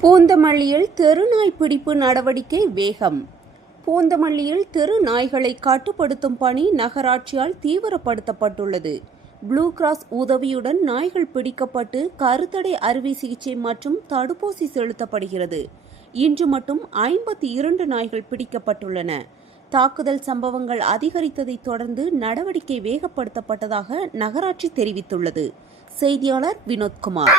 பூந்தமல்லியில் தெருநாய் பிடிப்பு நடவடிக்கை வேகம். பூந்தமல்லியில் தெரு நாய்களை கட்டுப்படுத்தும் பணி நகராட்சியால் தீவிரப்படுத்தப்பட்டுள்ளது. ப்ளூ கிராஸ் உதவியுடன் நாய்கள் பிடிக்கப்பட்டு கருத்தடை அறுவை சிகிச்சை மற்றும் தடுப்பூசி செலுத்தப்படுகிறது. இன்று மட்டும் ஐம்பத்தி இரண்டு நாய்கள் பிடிக்கப்பட்டுள்ளன. தாக்குதல் சம்பவங்கள் அதிகரித்ததைத் தொடர்ந்து நடவடிக்கை வேகப்படுத்தப்பட்டதாக நகராட்சி தெரிவித்துள்ளது. செய்தியாளர் வினோத்குமார்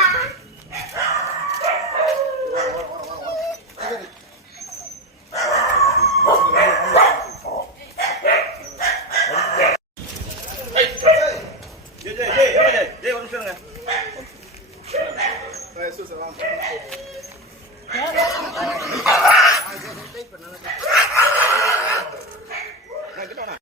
ஜெய் ஜெய் ஜெய் எவ்வளோ ஜெய் ஜெய் ஒரு நிமிஷம் இருங்க நான் கிட்ட வேணாம்.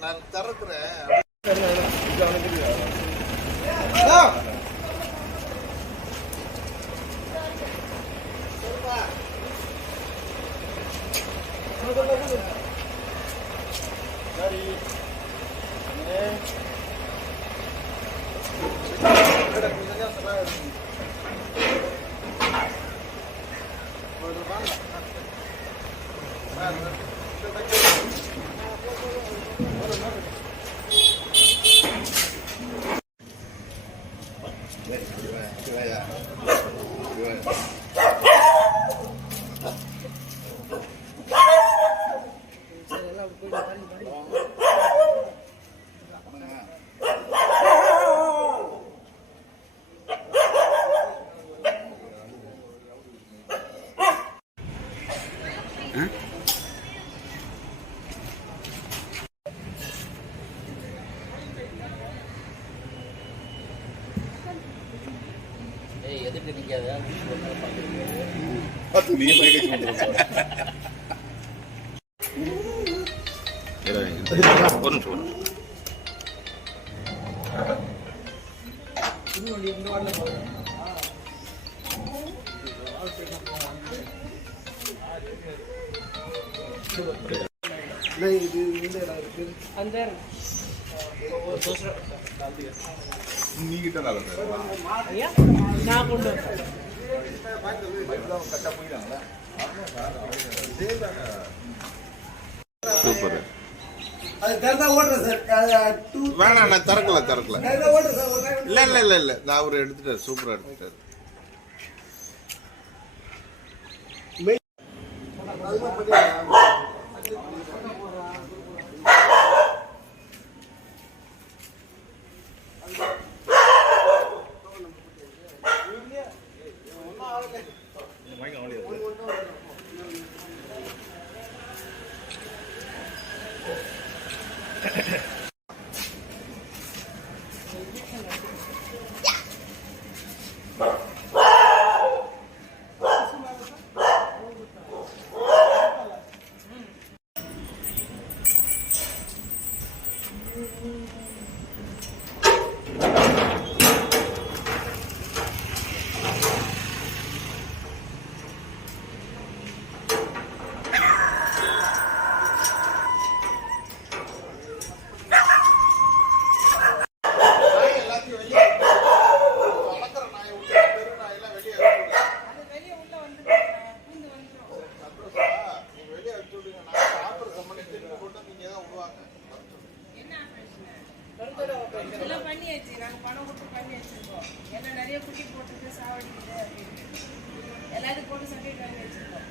நான் திறக்கிறேன் நீ ஒரு ஒரு நிமிஷம் இது இந்த இடம் இருக்கு நீ கிட்ட நல்லா சூப்பர். அது திறந்தா வேணாம் நான் திறக்கல திறக்கல. திறந்தா ஓடுறேன் சார் இல்ல இல்ல இல்ல இல்ல. நான் அவரு எடுத்துட்டாரு சூப்பரா எடுத்துட்டாரு. பண்ணியாச்சு. நாங்க பணம் கொடுத்து பண்ணி வச்சிருக்கோம் ஏன்னா நிறைய குட்டி போட்டுருக்கு சாவடிக்குது அப்படின்னு. எல்லாத்தையும் போட்டு சர்டிஃபிகேட் வாங்கி வச்சிருக்கோம்.